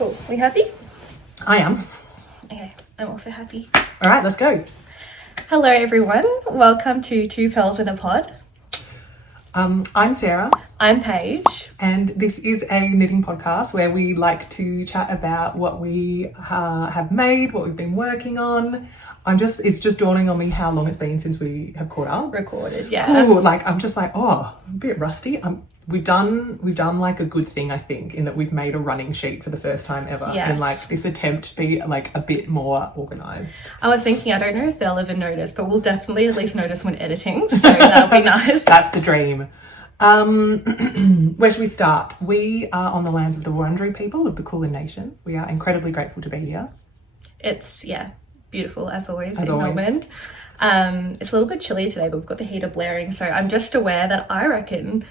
Cool. We happy? I am. Okay, I'm also happy. All right, let's go. Hello everyone. Welcome to Two Pearls in a Pod. I'm Sarah. I'm Paige. And this is a knitting podcast where we like to chat about what we have made, what we've been working on. It's just dawning on me how long it's been since we have caught up. Recorded, yeah. Ooh, I'm just a bit rusty. We've done like a good thing, I think, in that we've made a running sheet for the first time ever. Yes. And this attempt to be a bit more organised. I was thinking, I don't know if they'll ever notice, but we'll definitely at least notice when editing. So that'll be nice. That's the dream. Where should we start? We are on the lands of the Wurundjeri people of the Kulin Nation. We are incredibly grateful to be here. It's, beautiful as always as in always. Melbourne. It's a little bit chilly today, but we've got the heater blaring. So I'm just aware that I reckon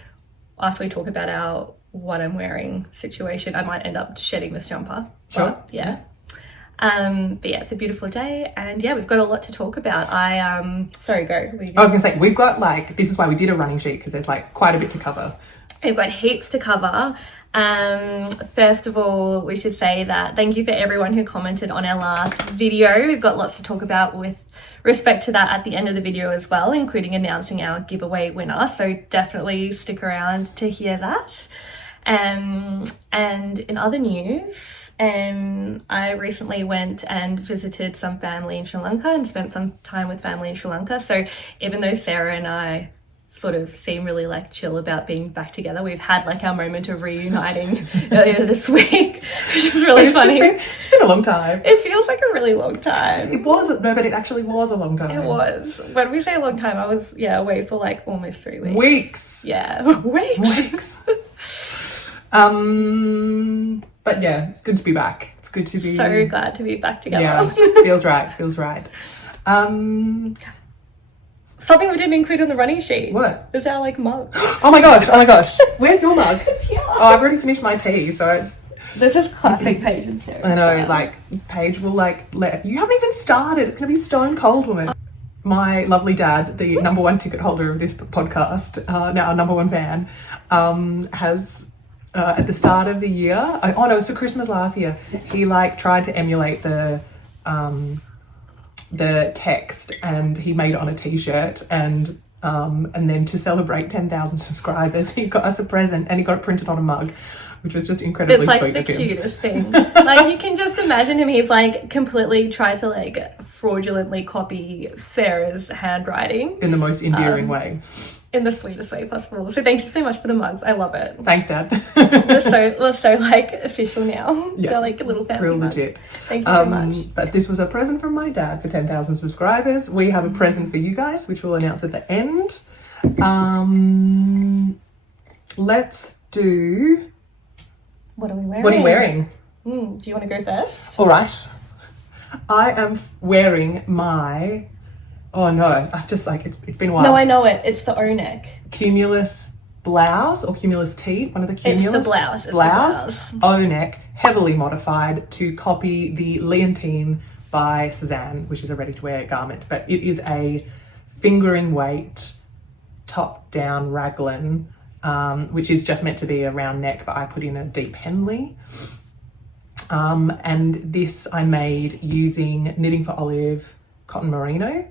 after we talk about our what I'm wearing situation, I might end up shedding this jumper. Sure. But yeah, it's a beautiful day, and we've got a lot to talk about. Sorry, go. I was gonna say, we've got this is why we did a running sheet, because there's quite a bit to cover. We've got heaps to cover. First of all, we should say that thank you for everyone who commented on our last video. We've got lots to talk about with respect to that at the end of the video as well, including announcing our giveaway winner. So definitely stick around to hear that. And in other news, I recently went and visited some family in Sri Lanka and spent some time with family in Sri Lanka. So even though Sarah and I sort of seem really chill about being back together, we've had our moment of reuniting earlier this week, which is really funny. It's been a long time. It feels like a really long time. It wasn't, no, but it actually was a long time. It was. When we say a long time, I was away for almost 3 weeks. Weeks. Yeah. Weeks. But yeah, it's good to be back. It's good to be so glad to be back together. Yeah, feels right. Something we didn't include on the running sheet. What? Is our mug. Oh my gosh. Where's your mug? Yeah. Oh, I've already finished my tea, so this is classic Paige and Sarah. I know, Paige will let you haven't even started. It's gonna be stone cold, woman. My lovely dad, the number one ticket holder of this podcast, now our number one fan, has at the start of the year, it was for Christmas last year, he tried to emulate the text, and he made it on a t-shirt, and then to celebrate 10,000 subscribers, he got us a present, and he got it printed on a mug, which was just incredibly sweet of him. It's the cutest thing. You can just imagine him, he's completely tried to fraudulently copy Sarah's handwriting in the most endearing way. In the sweetest way possible. So thank you so much for the mugs. I love it. Thanks, Dad. we're so official now. Yeah. They're little fancy Real mugs. legit. Thank you so much. But this was a present from my dad for 10,000 subscribers. We have a present for you guys, which we'll announce at the end. Let's do... What are we wearing? What are you wearing? Do you want to go first? All right. I am wearing my... Oh no, I've just it's been a while. No, I know it. It's the O-neck. Cumulus blouse or Cumulus tee, one of the Cumulus. It's the blouse. O-neck, heavily modified to copy the Leontine by Suzanne, which is a ready-to-wear garment, but it is a fingering weight, top-down raglan, which is just meant to be a round neck, but I put in a deep Henley. And this I made using Knitting for Olive cotton merino.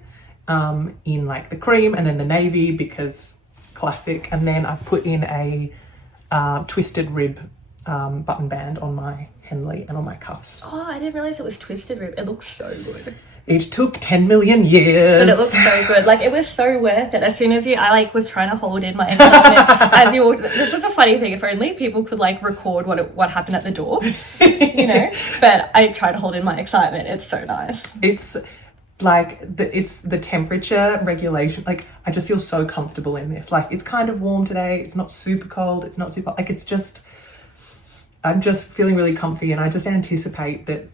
In the cream and then the navy, because classic, and then I've put in a twisted rib button band on my Henley and on my cuffs. Oh, I didn't realise it was twisted rib. It looks so good. It took 10 million years. But it looks so good. It was so worth it. As soon as I was trying to hold in my excitement as you walked. This is a funny thing. If only people could record what happened at the door, But I try to hold in my excitement. It's so nice. It's it's the temperature regulation. I just feel so comfortable in this. It's kind of warm today. It's not super cold. It's not super it's just, I'm just feeling really comfy, and I just anticipate that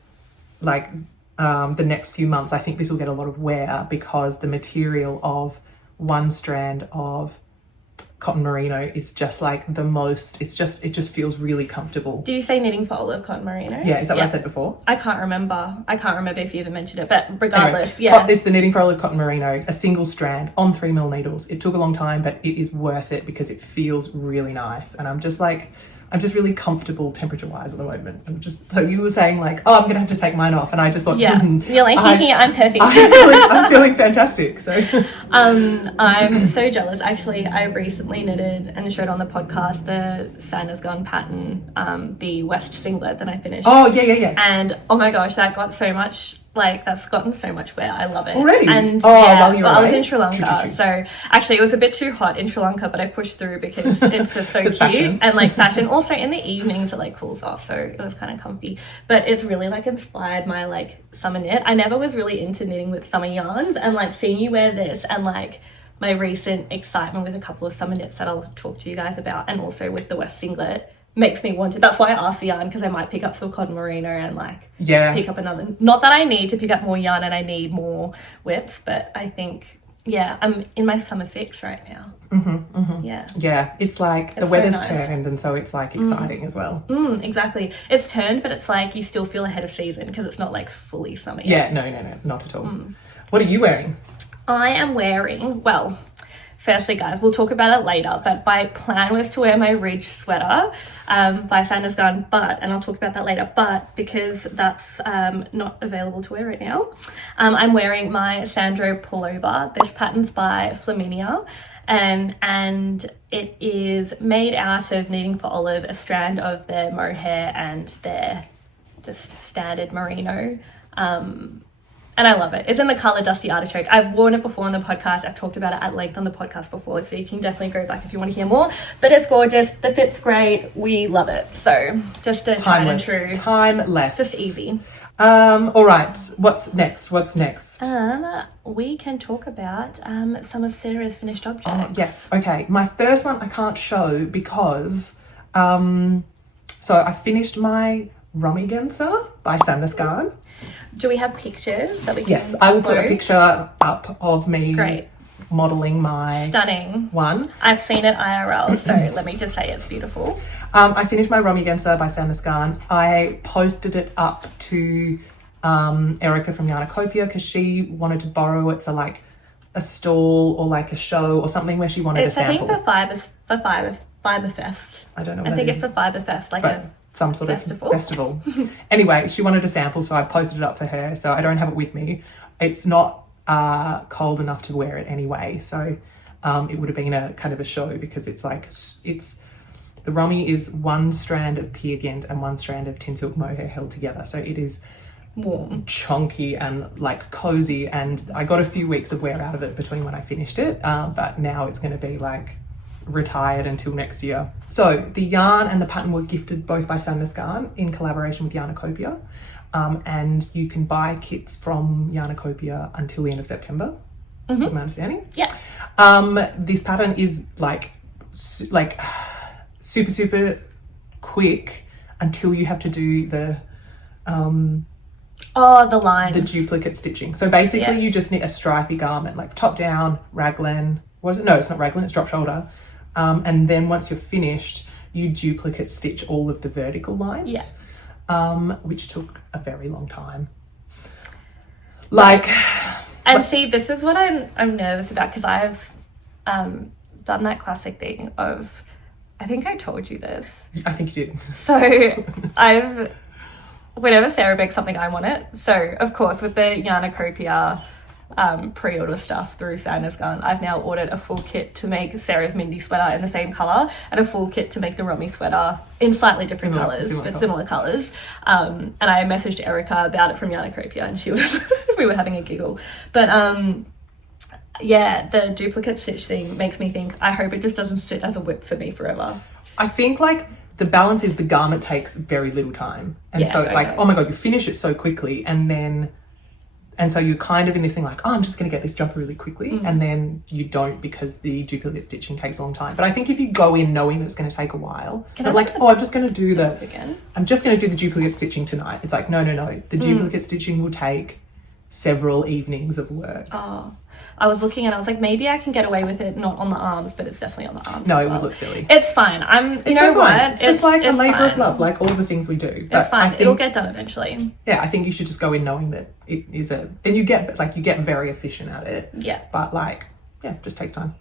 the next few months, I think this will get a lot of wear, because the material of one strand of cotton merino is just the most, it just feels really comfortable. Do you say Knitting for Olive cotton merino? Yeah, is that what I said before? I can't remember if you even mentioned it, but regardless, anyway, it's the Knitting for Olive cotton merino, a single strand on 3mm needles. It took a long time, but it is worth it because it feels really nice, and I'm just I'm just really comfortable temperature-wise at the moment. I'm just, so you were saying like, oh, I'm going to have to take mine off. And I just thought, you're like, I'm perfect. I'm feeling fantastic. So I'm so jealous. Actually, I recently knitted and showed on the podcast the Sandnesgarn pattern, the West singlet that I finished. Oh, yeah. And oh my gosh, that got so much, like, that's gotten so much wear. I love it. Already? And While you were I was away? in Sri Lanka. So actually it was a bit too hot in Sri Lanka, but I pushed through because it's just so cute. Fashion. And like fashion. Also in the evenings it like cools off. So it was kind of comfy. But it's really like inspired my like summer knit. I never was really into knitting with summer yarns, and like seeing you wear this and like my recent excitement with a couple of summer knits that I'll talk to you guys about, and also with the West singlet, makes me want to. That's why I asked the yarn, because I might pick up some cotton merino and like pick up another. Not that I need to pick up more yarn and I need more whips, but I think I'm in my summer fix right now. Yeah, it's like the weather's turned, and so it's like exciting as well. Exactly, it's turned, but it's like you still feel ahead of season because it's not like fully summer yet. No, not at all. What are you wearing? I am wearing, well, firstly, guys, we'll talk about it later, but my plan was to wear my Ridge sweater by Sandnesgarn, and I'll talk about that later, but because that's not available to wear right now, I'm wearing my Sandro pullover. This pattern's by Flaminia, and it is made out of Knitting for Olive, a strand of their Mohair and their just standard Merino. And I love it. It's in the colour Dusty Artichoke. I've worn it before on the podcast. I've talked about it at length on the podcast before, so you can definitely go back if you want to hear more. But it's gorgeous. The fit's great. We love it. So just a tried and true. Timeless. Just easy. All right. What's next? We can talk about some of Sarah's finished objects. Oh, yes. Okay. My first one I can't show because so I finished my Rummigenser by Sandnesgarn. Do we have pictures that we can Yes, I will upload? put a picture up of me modelling my stunning one. I've seen it IRL, so let me just say it's beautiful. I finished my Rummigenser by Sandnesgarn. I posted it up to Erica from Yarnacopia because she wanted to borrow it for like a stall or like a show or something where she wanted a sample. I think for Fiberfest. I don't know what I think it's for Fiberfest, like some sort of festival. Anyway, she wanted a sample, so I posted it up for her. So I don't have it with me. It's not cold enough to wear it anyway. So it would have been a kind of a show because it's like, the rummy is one strand of Peer Gynt and one strand of Tynn silk mohair held together. So it is warm, chunky and like cozy. And I got a few weeks of wear out of it between when I finished it. But now it's going to be like retired until next year. So the yarn and the pattern were gifted both by Sandnesgarn in collaboration with Yarnacopia, and you can buy kits from Yarnacopia until the end of September, is my understanding. This pattern is like super quick until you have to do the the lines, the duplicate stitching. So basically you just knit a stripy garment, like top down raglan. No, it's not raglan, it's drop shoulder. And then once you're finished, you duplicate stitch all of the vertical lines, which took a very long time. See, this is what I'm nervous about, because I've done that classic thing of, I think I told you this. I think you did. So whenever Sarah makes something, I want it. So of course, with the Yarnacopia pre-order stuff through Sandnesgarn, I've now ordered a full kit to make Sarah's Mindy sweater in the same colour, and a full kit to make the Rummy sweater in slightly different colours, but similar colours. And I messaged Erica about it from Yarnacopia, and she was we were having a giggle. But the duplicate stitch thing makes me think, I hope it just doesn't sit as a whip for me forever. I think like the balance is the garment takes very little time, and so it's like, oh my god, you finish it so quickly, and so you're kind of in this thing like, oh, I'm just going to get this jumper really quickly. And then you don't, because the duplicate stitching takes a long time. But I think if you go in knowing that it's going to take a while, I'm just going to do the duplicate stitching tonight. It's like, no. The duplicate stitching will take several evenings of work. Oh, I was looking and I was like, maybe I can get away with it not on the arms, but it's definitely on the arms. No, it would look silly. It's fine. It's just like a labour of love, like all the things we do. It's fine. It'll get done eventually. Yeah, I think you should just go in knowing that it is and you get very efficient at it. Yeah. But just takes time.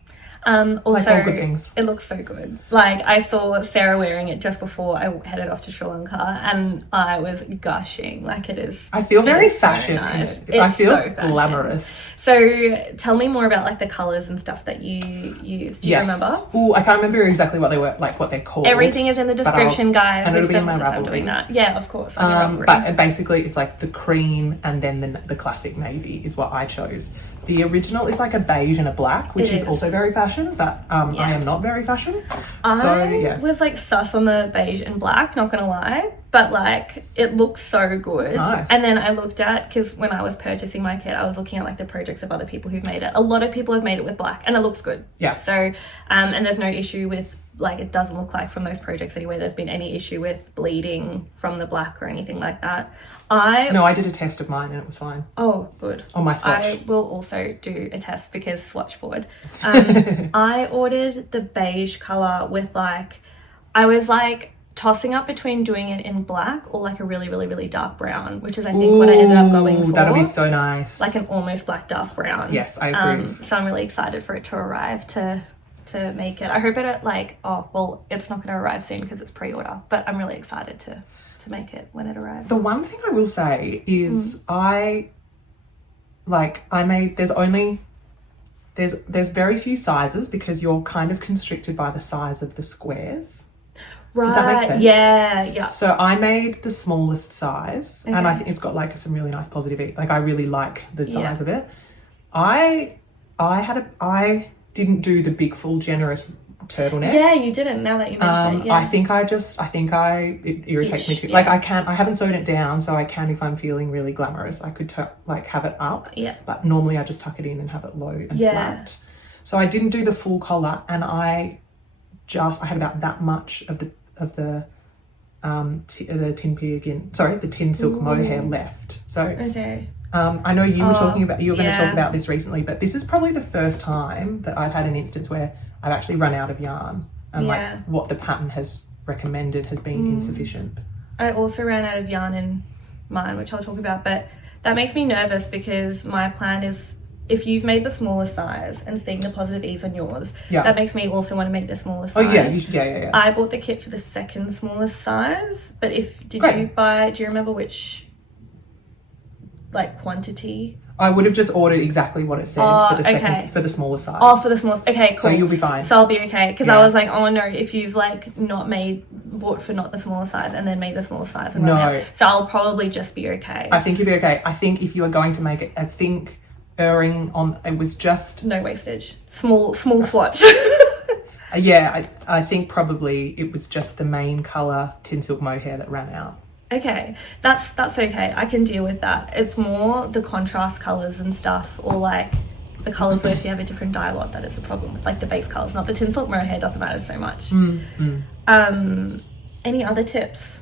Also, like all good things. It looks so good. Like, I saw Sarah wearing it just before I headed off to Sri Lanka, and I was gushing. Like, it is. I feel very fashion. So nice. I feel so glamorous. So, tell me more about like the colors and stuff that you use. Do you remember? Oh, I can't remember exactly what they were, like what they're called. Everything is in the description, guys. And We it'll be in spent my lots of time Ravelry. doing that. Yeah, of course. But basically, it's like the cream and then the classic navy is what I chose. The original is like a beige and a black, which is also very fashion, but I am not very fashion. I was like sus on the beige and black, not gonna lie, but like it looks so good. It's nice. And then I looked at, because when I was purchasing my kit, I was looking at like the projects of other people who've made it. A lot of people have made it with black, and it looks good. Yeah. So, and there's no issue with, like, it doesn't look like from those projects anyway there's been any issue with bleeding from the black or anything like that. I did a test of mine and it was fine. Oh, good. On my swatch. I will also do a test because swatch forward. I ordered the beige color with like, I was like tossing up between doing it in black or like a really, really, really dark brown, which is I think what I ended up going for. That'll be so nice. Like an almost black dark brown. Yes, I agree. So I'm really excited for it to arrive to make it. I hope it like, it's not going to arrive soon because it's pre-order, but I'm really excited to make it when it arrives. The one thing I will say is there's very few sizes because you're kind of constricted by the size of the squares. Right. Does that make sense? Yeah. So I made the smallest size, and I think it's got like some really nice positive E. Like I really like the size of it. I didn't do the big full generous turtleneck. Yeah, you didn't, now that you mention it. Yeah. I think it irritates me too. Like I haven't sewn it down, so I can, if I'm feeling really glamorous, I could have it up. Yeah. But normally I just tuck it in and have it low and flat. So I didn't do the full collar, and I had about that much of the Tynn Gynt, the Tynn silk mohair left. So okay. I know you were going to talk about this recently, but this is probably the first time that I've had an instance where I've actually run out of yarn and like what the pattern has recommended has been insufficient. I also ran out of yarn in mine, which I'll talk about, but that makes me nervous because my plan is, if you've made the smaller size and seeing the positive ease on yours, that makes me also want to make the smaller size. Oh yeah. I bought the kit for the second smallest size, but do you remember which like quantity? I would have just ordered exactly what it said for the for the smaller size. Oh, for the smallest. Okay, cool. So you'll be fine. So I'll be okay. Because I was like, oh no, if you've like bought for not the smaller size and then made the smaller size. And so I'll probably just be okay. I think you'll be okay. I think if you are going to make it, I think erring on, it was just... No wastage. Small swatch. I think probably it was just the main colour Tynn silk mohair that ran out. Okay, that's okay. I can deal with that. It's more the contrast colours and stuff, or like the colours where if you have a different dye lot, that is a problem with like the base colours. Not the Tynn silk mohair doesn't matter so much. Any other tips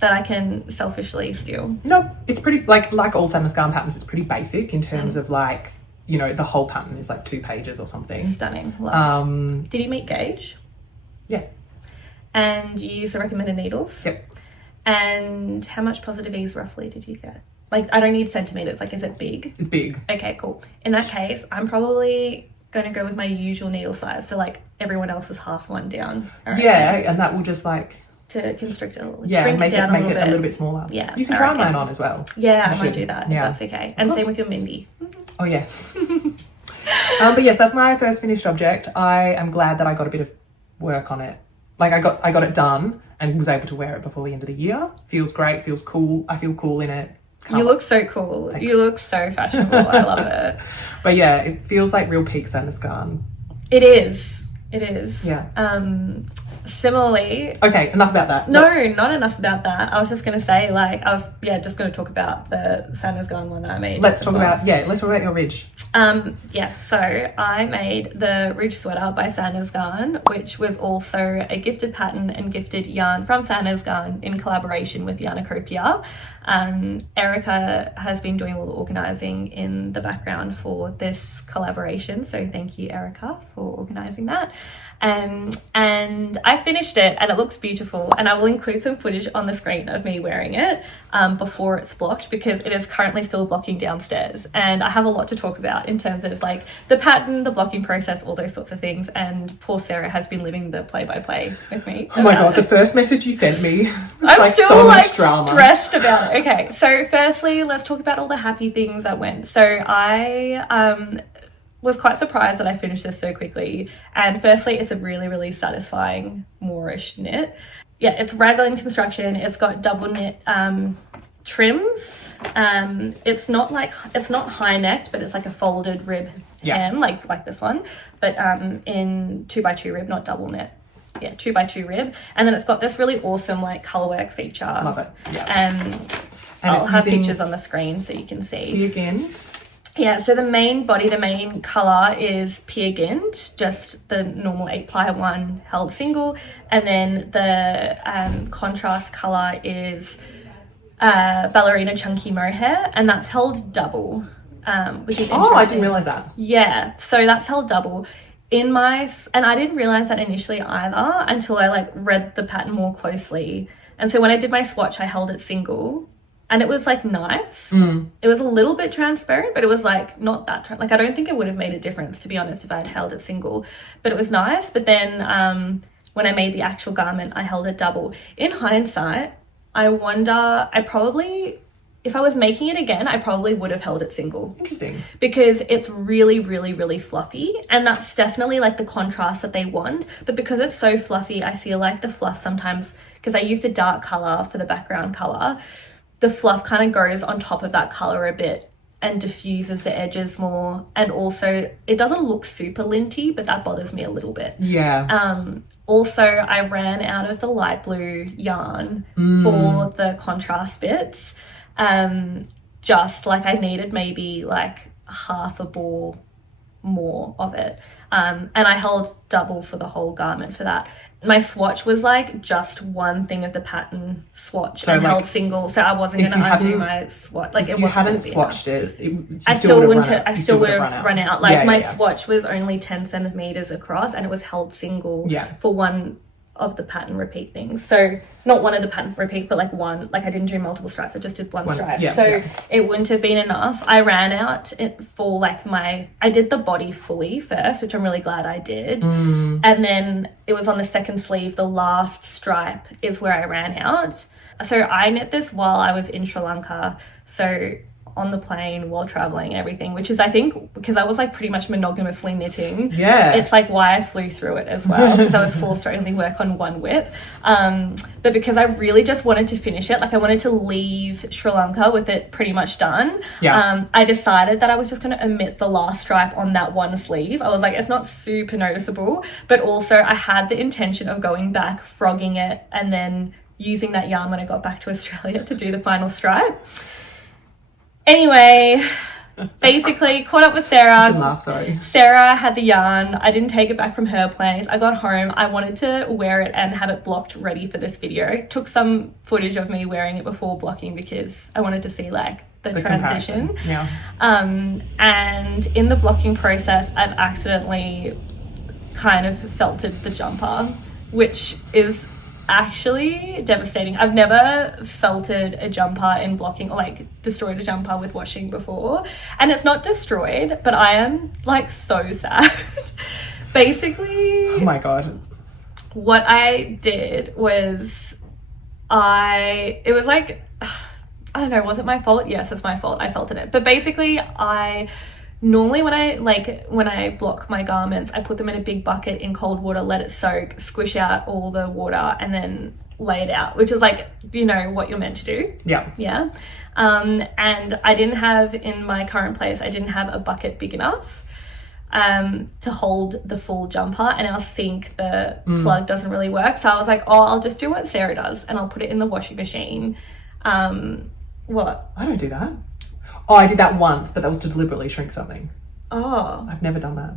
that I can selfishly steal? No, it's pretty like all Sandnesgarn patterns. It's pretty basic in terms of like, you know, the whole pattern is like 2 pages or something. Stunning. Love. Did you meet gauge? Yeah. And you used the recommended needles? Yep. And how much positive ease roughly did you get? Like, I don't need centimeters. Like, is it big? It's big. Okay, cool. In that case, I'm probably going to go with my usual needle size. So, like, everyone else is half one down. Yeah, and that will just, like... To constrict it a little. Yeah, shrink make it a little bit smaller. Yeah. You can try mine on as well. Yeah, I might do that, if that's okay. And same with your Mindy. Oh, yeah. But yes, that's my first finished object. I am glad that I got a bit of work on it. Like, I got it done and was able to wear it before the end of the year. Feels great, feels cool. I feel cool in it. You look so cool. Thanks. You look so fashionable. I love it. But yeah, it feels like real peak Sandnesgarn. It is. Yeah. Similarly... Okay, enough about that. No, not enough about that. I was just going to say, like, just going to talk about the Sandnesgarn one that I made. Let's talk about your ridge. So I made the ridge sweater by Sandnesgarn, which was also a gifted pattern and gifted yarn from Sandnesgarn in collaboration with Yarnacopia. Erica has been doing all the organising in the background for this collaboration, so thank you, Erica, for organising that. And I finished it and it looks beautiful, and I will include some footage on the screen of me wearing it before it's blocked, because it is currently still blocking downstairs, and I have a lot to talk about in terms of like the pattern, the blocking process, all those sorts of things. And poor Sarah has been living the play-by-play with me. Oh my God, the first message you sent me was I'm like still so like much drama. Stressed about it. Okay, so firstly, let's talk about all the happy things that went. So I was quite surprised that I finished this so quickly. And firstly, it's a really, really satisfying Moorish knit. Yeah, it's raglan construction. It's got double knit trims. It's not high necked, but it's like a folded rib hem, like this one, but in 2x2 rib, not double knit. Yeah, 2x2 rib. And then it's got this really awesome like colorwork feature. Love it. Yeah. And I'll have pictures on the screen so you can see. Gynt. Yeah, so the main body, the main colour is pure Gynt, just the normal 8-ply one held single. And then the contrast colour is Ballerina Chunky Mohair, and that's held double, which is interesting. Oh, I didn't realise that. Yeah, so that's held double. And I didn't realise that initially either until I like read the pattern more closely. And so when I did my swatch, I held it single. And it was like nice. It was a little bit transparent, but it was like not that like I don't think it would have made a difference, to be honest, if I had held it single. But it was nice. But then when I made the actual garment, I held it double. In hindsight, I wonder, if I was making it again, I probably would have held it single. Interesting. Because it's really, really, really fluffy. And that's definitely like the contrast that they want. But because it's so fluffy, I feel like the fluff sometimes, because I used a dark colour for the background colour, the fluff kind of goes on top of that colour a bit and diffuses the edges more. And also it doesn't look super linty, but that bothers me a little bit. Yeah. Also, I ran out of the light blue yarn for the contrast bits. Just like I needed maybe like half a ball more of it. And I held double for the whole garment for that. My swatch was like just one thing of the pattern swatch and held single, so I wasn't going to undo my swatch. Like if you hadn't swatched it, I still would have run out. Like my swatch was only 10 centimeters across, and it was held single for one of the pattern repeat things. So not one of the pattern repeat, but like one. Like I didn't do multiple stripes, I just did one stripe. It wouldn't have been enough. I ran out for like I did the body fully first, which I'm really glad I did. And then it was on the second sleeve, the last stripe is where I ran out. So I knit this while I was in Sri Lanka. So on the plane while traveling and everything, which is, I think, because I was like pretty much monogamously knitting. Yeah. It's like why I flew through it as well, because I was forced to only work on one whip. But because I really just wanted to finish it, like I wanted to leave Sri Lanka with it pretty much done. Yeah. I decided that I was just going to omit the last stripe on that one sleeve. I was like, it's not super noticeable, but also I had the intention of going back, frogging it, and then using that yarn when I got back to Australia to do the final stripe. Anyway, basically caught up with Sarah. I shouldn't laugh, sorry. Sarah had the yarn. I didn't take it back from her place. I got home. I wanted to wear it and have it blocked ready for this video. Took some footage of me wearing it before blocking because I wanted to see like the transition. Comparison. Yeah. And in the blocking process, I've accidentally kind of felted the jumper, which is actually devastating. I've never felted a jumper in blocking or like destroyed a jumper with washing before, and it's not destroyed, but I am like so sad. Basically, oh my god, what I did was it was like, I don't know, was it my fault? Yes, it's my fault. I felted it. But basically normally when I block my garments, I put them in a big bucket in cold water, let it soak, squish out all the water, and then lay it out, which is like, you know, what you're meant to do. Yeah. Yeah. And I didn't have, in my current place, I didn't have a bucket big enough to hold the full jumper, and our sink, the plug doesn't really work. So I was like, oh, I'll just do what Sarah does and I'll put it in the washing machine. What? I don't do that. Oh, I did that once, but that was to deliberately shrink something. Oh. I've never done that.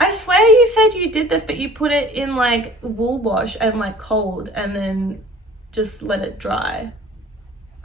I swear you said you did this, but you put it in like wool wash and like cold and then just let it dry.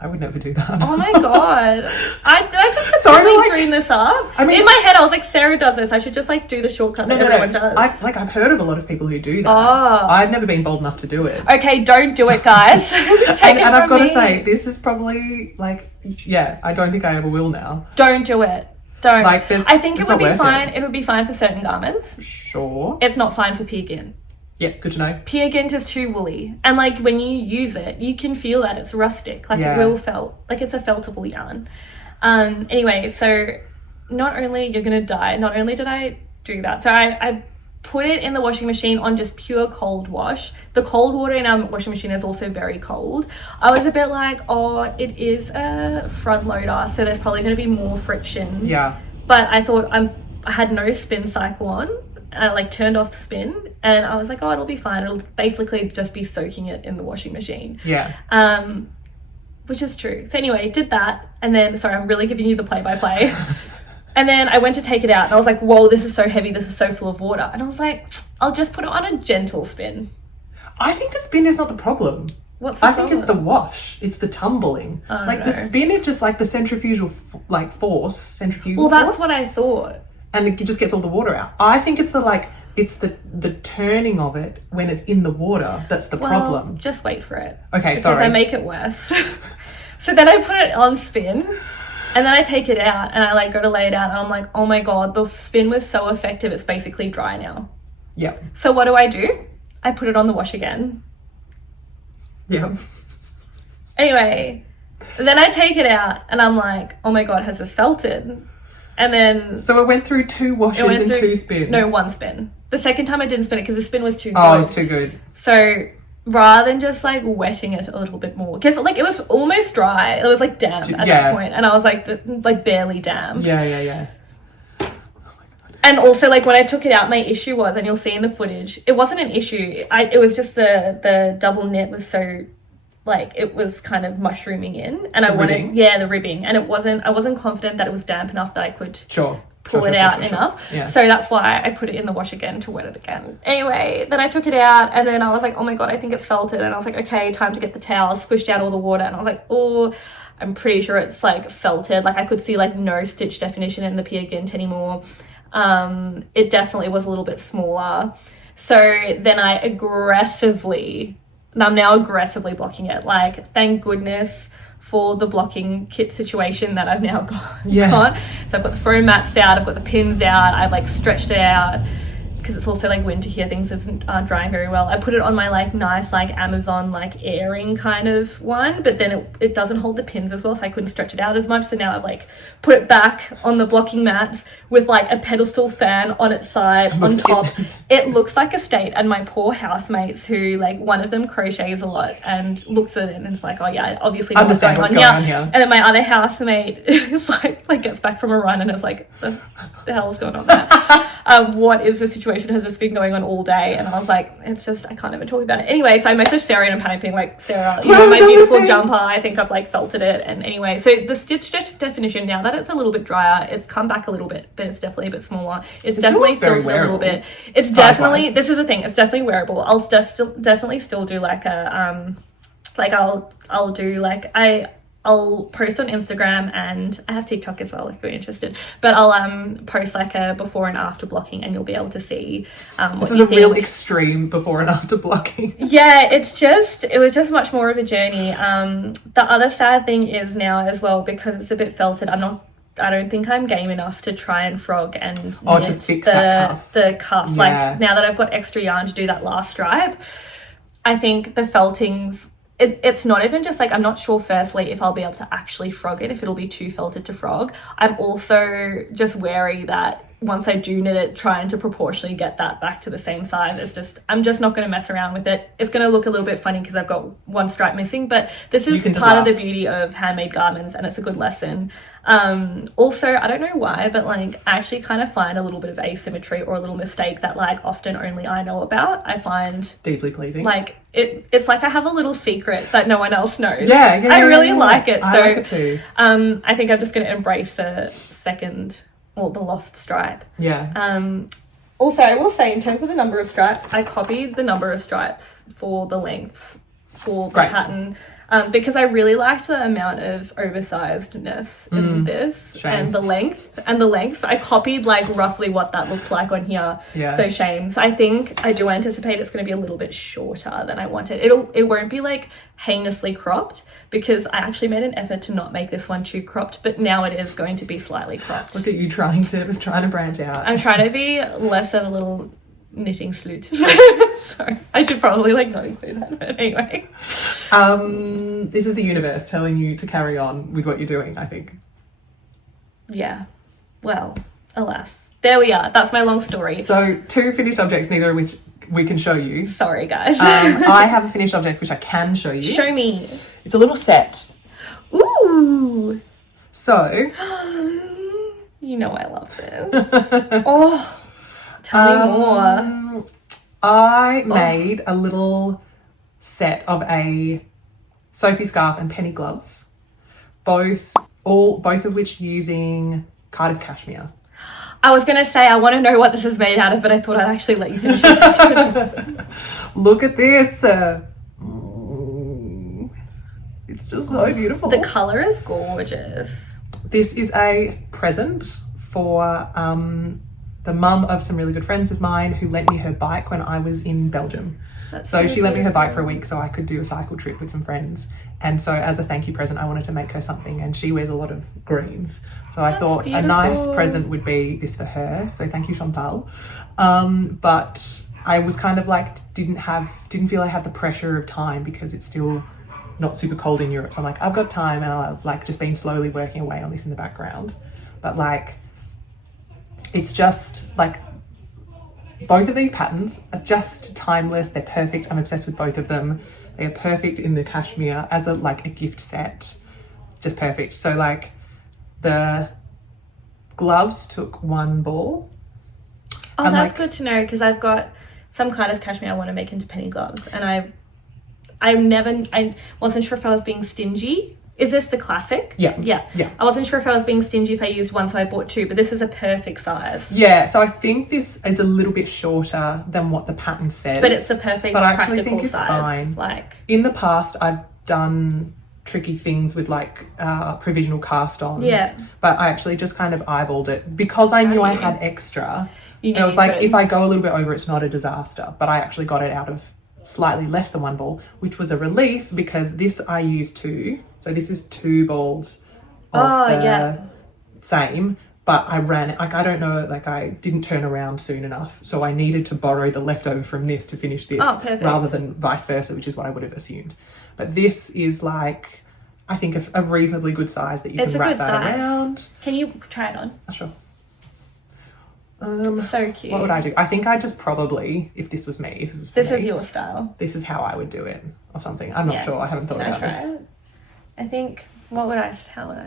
I would never do that. Oh my god. Did I just Sorry, completely like, dream this up? I mean, in my head I was like, Sarah does this. I should just like do the shortcut that everyone does. I've heard of a lot of people who do that. Oh. I've never been bold enough to do it. Okay, don't do it, guys. and I've got to say, this is probably like, yeah, I don't think I ever will now. Don't do it. Don't. Like, I think it would be fine. It would be fine for certain garments. Sure. It's not fine for peer Gynt. Yeah, good to know. Peer Gynt is too woolly, and like when you use it, you can feel that it's rustic. Like it will felt, like it's a feltable yarn. Anyway, so not only you're gonna die. Not only did I do that, so I put it in the washing machine on just pure cold wash. The cold water in our washing machine is also very cold. I was a bit like, oh, it is a front loader, so there's probably gonna be more friction. Yeah. But I thought I had no spin cycle on. I like turned off the spin and I was like, oh, it'll be fine. It'll basically just be soaking it in the washing machine. Yeah. Which is true. So anyway, did that. And then, sorry, I'm really giving you the play-by-play. And then I went to take it out and I was like, whoa, this is so heavy. This is so full of water. And I was like, I'll just put it on a gentle spin. I think the spin is not the problem. What's the problem? I think it's the wash. It's the tumbling. Oh, like the spin is just like the centrifugal force. Well, that's what I thought. And it just gets all the water out. I think it's the turning of it when it's in the water that's the problem. Just wait for it. Okay, because sorry. Because I make it worse. So then I put it on spin and then I take it out and I like go to lay it out and I'm like, oh my god, the spin was so effective. It's basically dry now. Yeah. So what do? I put it on the wash again. Yeah. Anyway, then I take it out and I'm like, oh my god, has this felted? And then... So it went through 2 washes and 2 spins? No, 1 spin. The second time I didn't spin it because the spin was too good. Oh, it was too good. So rather than just like wetting it a little bit more, because like it was almost dry. It was like damp at that point. And I was like barely damp. Yeah. And also like when I took it out, my issue was, and you'll see in the footage, it wasn't an issue. It was just the double knit was so... like it was kind of mushrooming in and I wanted the ribbing, and I wasn't confident that it was damp enough that I could pull it out enough. Yeah. So that's why I put it in the wash again to wet it again. Anyway, then I took it out and then I was like, oh my god, I think it's felted, and I was like, okay, time to get the towel, squished out all the water, and I was like, oh, I'm pretty sure it's like felted. Like I could see like no stitch definition in the peer Gynt anymore. It definitely was a little bit smaller. So then I I'm now aggressively blocking it. Like, thank goodness for the blocking kit situation that I've now got. Yeah. So I've got the foam mats out, I've got the pins out, I've like stretched it out because it's also like winter here, things aren't drying very well. I put it on my like nice like Amazon like airing kind of one, but then it doesn't hold the pins as well, so I couldn't stretch it out as much. So now I've like put it back on the blocking mats with like a pedestal fan on its side on top. It looks like a state, and my poor housemates who like one of them crochets a lot and looks at it and it's like, oh yeah, I obviously know what's going on here. And then my other housemate is like gets back from a run and is like, the hell is going on there? What is the situation? Has this been going on all day? And I was like, it's just, I can't even talk about it. Anyway, so I messaged Sarah and I'm panicking like, Sarah, you know, my beautiful jumper, I think I've like felted it. And anyway, so the stitch definition, now that it's a little bit drier, it's come back a little bit, but it's definitely a bit smaller. It's definitely filtered a little bit. It's definitely, this is the thing, it's definitely wearable. I'll definitely still do like a, like I'll do like, I'll post on Instagram, and I have TikTok as well if you're interested, but I'll post like a before and after blocking, and you'll be able to see what this is a real extreme before and after blocking. Yeah, it was just much more of a journey. The other sad thing is now as well, because it's a bit felted, I don't think I'm game enough to try and frog and knit to fix the cuff. Yeah. Like now that I've got extra yarn to do that last stripe, I think the feltings, it's not even just like, I'm not sure firstly if I'll be able to actually frog it, if it'll be too felted to frog. I'm also just wary that once I do knit it, trying to proportionally get that back to the same size, I'm just not going to mess around with it. It's going to look a little bit funny because I've got one stripe missing, but this is part of the beauty of handmade garments, and it's a good lesson. Also, I don't know why, but like I actually kind of find a little bit of asymmetry or a little mistake that like often only I know about. I find deeply pleasing. Like it's like I have a little secret that no one else knows. I really like it. I like it too. I think I'm just going to embrace the the lost stripe. Yeah. Also, I will say, in terms of the number of stripes, I copied the number of stripes for the lengths for the Great. pattern. Because I really liked the amount of oversizedness in this and the length. So I copied like roughly what that looks like on here. Yeah. So shame. So I think I do anticipate it's going to be a little bit shorter than I wanted. It won't be like heinously cropped because I actually made an effort to not make this one too cropped, but now it is going to be slightly cropped. Look at you trying to branch out. I'm trying to be less of a little knitting sloot. Sorry, I should probably like not include that, but anyway. This is the universe telling you to carry on with what you're doing, I think. Yeah. Well, alas. There we are. That's my long story. So 2 finished objects, neither of which we can show you. Sorry, guys. I have a finished object which I can show you. Show me. It's a little set. Ooh. So. You know I love this. Oh. Tell me more. I made a little set of a Sophie scarf and penny gloves, both of which using Cardiff cashmere. I was going to say I want to know what this is made out of, but I thought I'd actually let you finish this. Look at this. It's just so beautiful. The colour is gorgeous. This is a present for the mum of some really good friends of mine who lent me her bike when I was in Belgium. So she lent me her bike for a week so I could do a cycle trip with some friends. And so as a thank you present, I wanted to make her something, and she wears a lot of greens. So I thought a nice present would be this for her. So thank you, Chantal. But I was kind of like, didn't feel I had the pressure of time because it's still not super cold in Europe. So I'm like, I've got time, and I've like just been slowly working away on this in the background. But like, it's just like, both of these patterns are just timeless. They're perfect. I'm obsessed with both of them. They are perfect in the cashmere as a gift set. Just perfect. So like the gloves took 1 ball. Oh, and that's good to know, because I've got some kind of cashmere I want to make into penny gloves, and I wasn't sure if I was being stingy. Is this the classic? Yeah. I wasn't sure if I was being stingy if I used one, so I bought 2, but this is a perfect size. Yeah, so I think this is a little bit shorter than what the pattern says. But it's the perfect But I actually practical think it's size. fine. Like, in the past, I've done tricky things with provisional cast-ons. Yeah. But I actually just kind of eyeballed it because I knew I had extra. You And I was like, if I go a little bit over, it's not a disaster. But I actually got it out of slightly less than 1 ball, which was a relief because this I used 2. So this is 2 balls of the same, but I ran, I don't know, I didn't turn around soon enough. So I needed to borrow the leftover from this to finish this rather than vice versa, which is what I would have assumed. But this is I think a reasonably good size that you can wrap that around. Can you try it on? Oh, sure. So cute. What would I do? I think I just probably, if this was me, this is your style. This is how I would do it or something. I'm not sure. I haven't thought about this. It? I think, how would I style?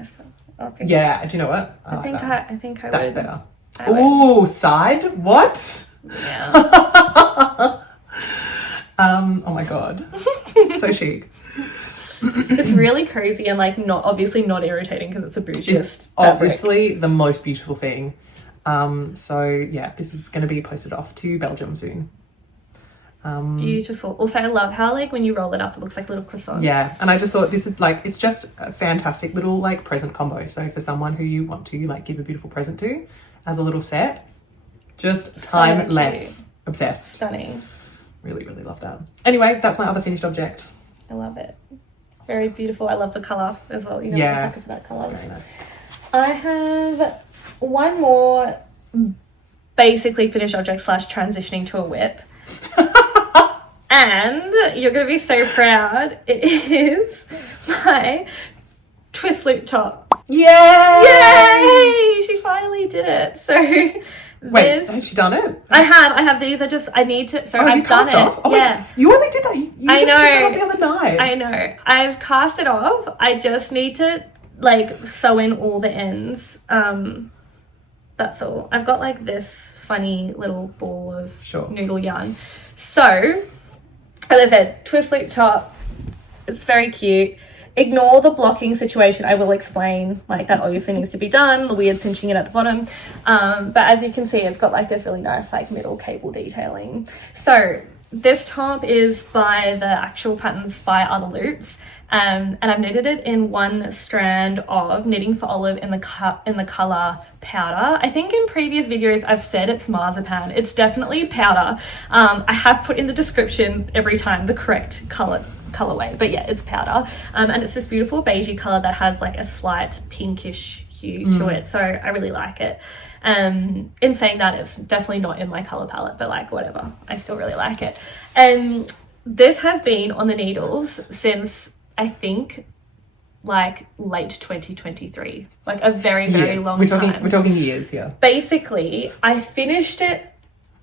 Yeah, do you know what? I think I would. That's better. Oh, side? What? Yeah. Oh my God. So chic. It's really crazy and obviously not irritating because it's a bougie. It's obviously the most beautiful thing. So yeah, this is going to be posted off to Belgium soon. Beautiful. Also, I love how when you roll it up, it looks like little croissants. Yeah, and I just thought this is it's just a fantastic little present combo. So for someone who you want to give a beautiful present to as a little set, just timeless, obsessed. Stunning. Really, really love that. Anyway, that's my other finished object. I love it. Very beautiful. I love the colour as well. You know, yeah, I'm a sucker for that colour. That's very nice. I have one more basically finished object / transitioning to a whip. And you're going to be so proud. It is my twist loop top. Yay! Yay! She finally did it. So wait, has she done it? I have these. I need to. So I've done it. Off? Oh, yeah. Wait, you only did that. You just picked that up the other night. I know. I've cast it off. I just need to sew in all the ends. That's all. I've got this funny little ball of noodle yarn. So, as I said, twist loop top. It's very cute. Ignore the blocking situation. I will explain. That obviously needs to be done. The weird cinching it at the bottom. But as you can see, it's got this really nice middle cable detailing. So this top is by the actual patterns by Other Loops. And I've knitted it in one strand of Knitting for Olive in the color Powder. I think in previous videos I've said it's Marzipan. It's definitely Powder. I have put in the description every time the correct colorway, but yeah, it's Powder. And it's this beautiful beigey color that has like a slight pinkish hue to it, so I really like it. In saying that, it's definitely not in my color palette, but like whatever, I still really like it. And this has been on the needles since I think like late 2023, like a very long time. We're talking years here. Basically, I finished it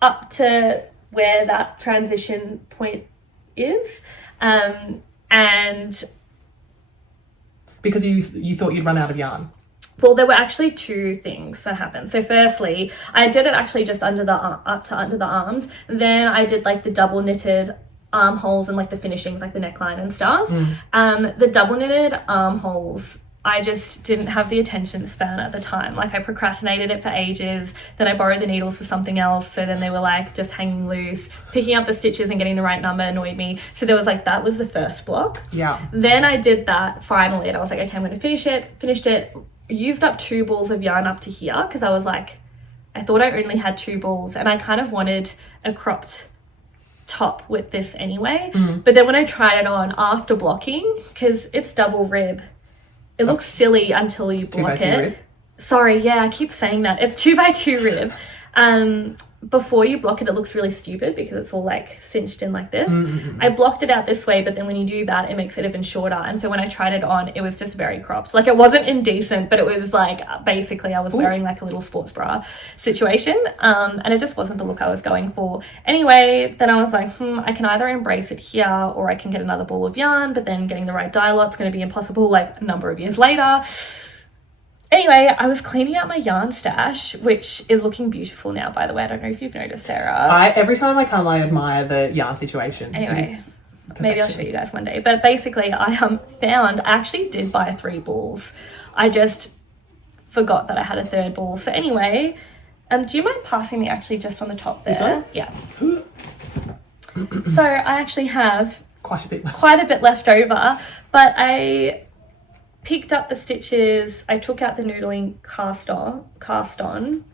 up to where that transition point is, and because you thought you'd run out of yarn. Well, there were actually two things that happened. So firstly, I did it actually just under the arms. Then I did like the double knitted armholes and like the finishings, like the neckline and stuff. The double knitted armholes, I just didn't have the attention span at the time. Like I procrastinated it for ages. Then I borrowed the needles for something else. So then they were like just hanging loose. Picking up the stitches and getting the right number annoyed me. So there was like, that was the first block. Yeah. Then I did that finally, and I was like, okay, I'm going to finish it. Finished it. Used up 2 balls of yarn up to here because I was like, I thought I only had 2 balls, and I kind of wanted a cropped top with this anyway. But then when I tried it on after blocking, because it's double rib, it looks silly until you block it. Rib? Sorry, yeah, I keep saying that. It's 2x2 rib. Before you block it, it looks really stupid because it's all like cinched in like this. I blocked it out this way, but then when you do that, it makes it even shorter. And so when I tried it on, it was just very cropped. Like it wasn't indecent, but it was like basically I was wearing like a little sports bra situation. And it just wasn't the look I was going for. Anyway, then I was like, I can either embrace it here or I can get another ball of yarn, but then getting the right dye lot's going to be impossible like a number of years later. Anyway, I was cleaning out my yarn stash, which is looking beautiful now, by the way. I don't know if you've noticed, Sarah. Every time I come, I admire the yarn situation. Anyway, maybe I'll show you guys one day. But basically, I actually did buy 3 balls. I just forgot that I had a 3rd ball. So anyway, do you mind passing me actually just on the top there? Yeah. So I actually have quite a bit left over, but I picked up the stitches, I took out the noodling cast off, and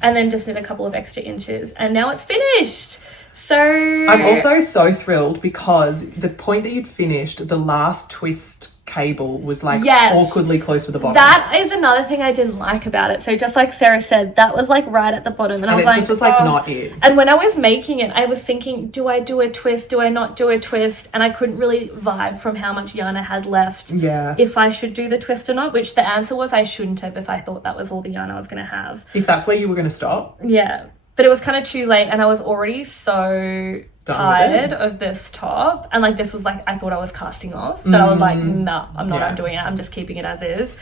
then just knit a couple of extra inches, and now it's finished. So I'm also so thrilled because the point that you'd finished, the last twist cable was like awkwardly close to the bottom. That is another thing I didn't like about it. So just like Sarah said, that was like right at the bottom, and I was like, it just was like not it. And when I was making it, I was thinking, do I do a twist? Do I not do a twist? And I couldn't really vibe from how much yarn I had left. Yeah. If I should do the twist or not, which the answer was I shouldn't have if I thought that was all the yarn I was going to have. If that's where you were going to stop. Yeah. But it was kind of too late, and I was already so tired of this top, and like this was like I thought I was casting off, that I was like, no, I'm not undoing it, I'm just keeping it as is.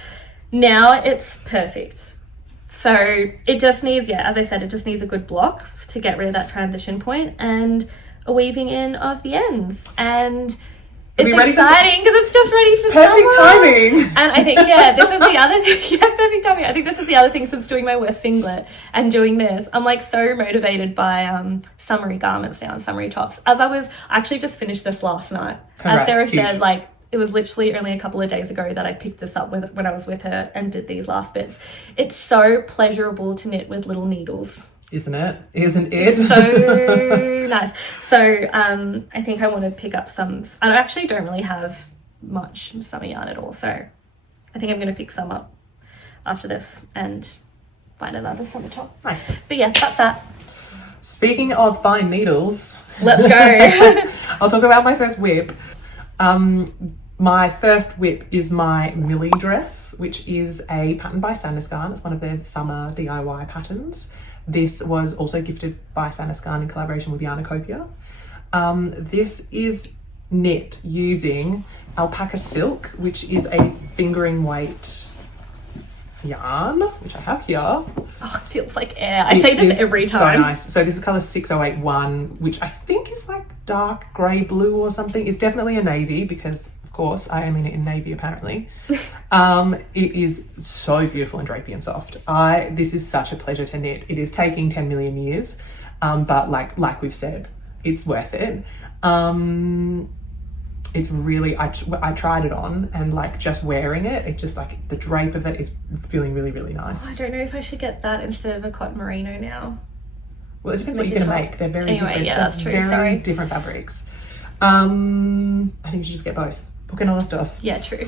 Now it's perfect. So it just needs, as I said, it just needs a good block to get rid of that transition point and a weaving in of the ends, and it's exciting because it's just ready for perfect summer. Timing. And I think this is the other thing. Perfect timing. I think this is the other thing since doing my West singlet and doing this. I'm like so motivated by summery garments now and summery tops. I actually just finished this last night. Congrats, as Sarah said, like it was literally only a couple of days ago that I picked this up when I was with her and did these last bits. It's so pleasurable to knit with little needles. Isn't it? Isn't it? So nice. So I think I want to pick up some. I actually don't really have much summer yarn at all. So I think I'm going to pick some up after this and find another summer top. Nice. But yeah, that's that. Speaking of fine needles. Let's go. I'll talk about my first whip. My first whip is my Millie dress, which is a pattern by Sandnesgarn. It's one of their summer DIY patterns. This was also gifted by Sandnesgarn in collaboration with Artichoke. This is knit using Alpakka silk, which is a fingering weight yarn, which I have here. Oh, it feels like air. I say this every time. So nice. So this is colour 6081, which I think is like dark grey blue or something. It's definitely a navy because, of course, I only knit in navy apparently. It is so beautiful and drapey and soft. This is such a pleasure to knit. It is taking 10 million years, but like we've said, it's worth it. It's really, I tried it on, and like just wearing it, it just like the drape of it is feeling really, really nice. I don't know if I should get that instead of a cotton merino now. Well, it depends what you're going to make. They're very different. Yeah, that's true. Very different fabrics. I think you should just get both. Porque no los dos. Yeah, true.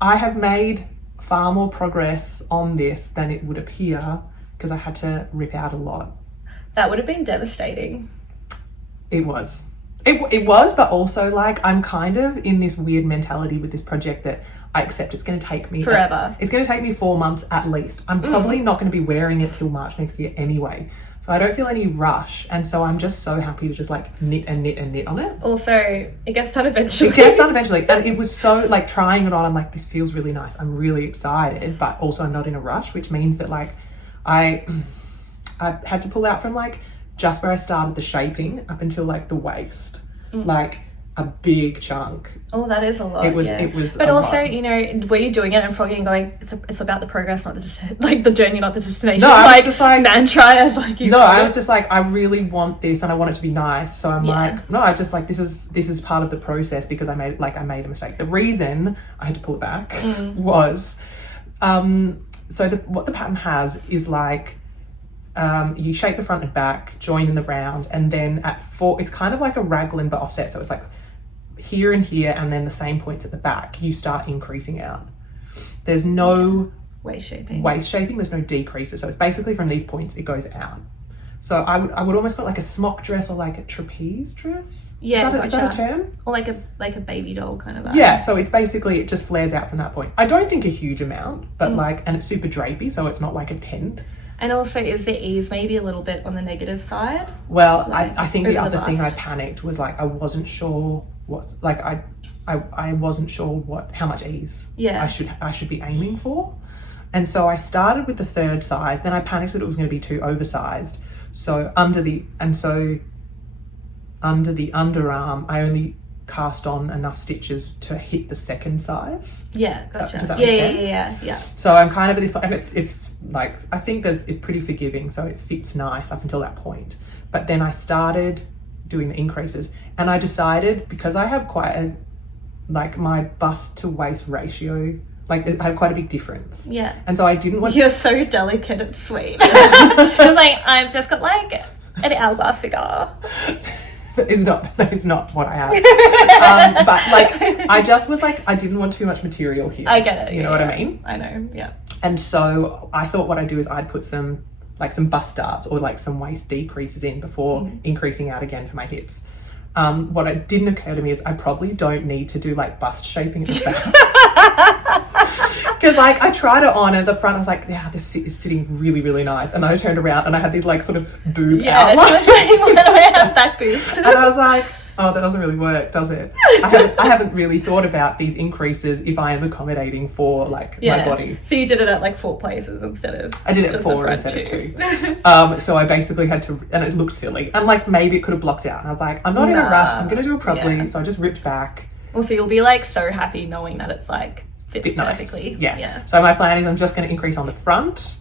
I have made far more progress on this than it would appear because I had to rip out a lot. That would have been devastating. It was. It was, but also like I'm kind of in this weird mentality with this project that I accept it's going to take me forever. It's going to take me 4 months at least. I'm probably not going to be wearing it till March next year anyway. So I don't feel any rush. And so I'm just so happy to just like knit and knit and knit on it. Also, it gets done eventually. It gets done eventually. And it was so like trying it on, I'm like, this feels really nice. I'm really excited, but also I'm not in a rush, which means that like I had to pull out from like just where I started the shaping up until like the waist, like a big chunk. Oh, that is a lot. It was. But also, you know, were you doing it and frogging and going, it's about the progress, not the journey, not the destination. No, I was just like mantra as like you. No, I was just like, I really want this and I want it to be nice. So I'm like, no, I just like this is part of the process because I made a mistake. The reason I had to pull it back was, so what the pattern has is like. You shape the front and back, join in the round, and then at 4, it's kind of like a raglan but offset. So it's like here and here, and then the same points at the back. You start increasing out. There's no waist shaping. There's no decreases. So it's basically from these points it goes out. So I would almost call it like a smock dress or like a trapeze dress. Yeah, is that a term? Or like a baby doll kind of. Yeah. So it's basically it just flares out from that point. I don't think a huge amount, but like, and it's super drapey, so it's not like a 10th. And also, is the ease maybe a little bit on the negative side? Well, like, I think the other thing I panicked was like I wasn't sure what, like I wasn't sure how much ease I should be aiming for, and so I started with the 3rd size. Then I panicked that it was going to be too oversized. So under the underarm, I only cast on enough stitches to hit the 2nd size. Yeah, gotcha. Does that make sense? Yeah. So I'm kind of at this point, and it's like, I think it's pretty forgiving, so it fits nice up until that point. But then I started doing the increases, and I decided, because I have quite a, like my bust to waist ratio, like I have quite a big difference. Yeah. And so I didn't want... You're so delicate and sweet. It's like, I've just got like an hourglass figure. That is not what I have. But like, I just was like, I didn't want too much material here. I get it. You know what I mean? I know, yeah. And so I thought what I'd do is I'd put some bust starts or like some waist decreases in before increasing out again for my hips. What it didn't occur to me is I probably don't need to do like bust shaping at the back. Because like I tried it on at the front, I was like, yeah, this is sitting really, really nice. And then I turned around and I had these like sort of boob outlines. Why do I have back boobs? And I was like, oh, that doesn't really work, does it? I haven't really thought about these increases if I am accommodating for like my body. So you did it at like 4 places instead of... I did it at 4 instead of 2. So I basically had to, and it looked silly. And like maybe it could have blocked out. And I was like, I'm not in a rush. I'm going to do it properly. Yeah. So I just ripped back. Well, so you'll be like so happy knowing that it's like fits perfectly. Nice. Yeah. So my plan is I'm just going to increase on the front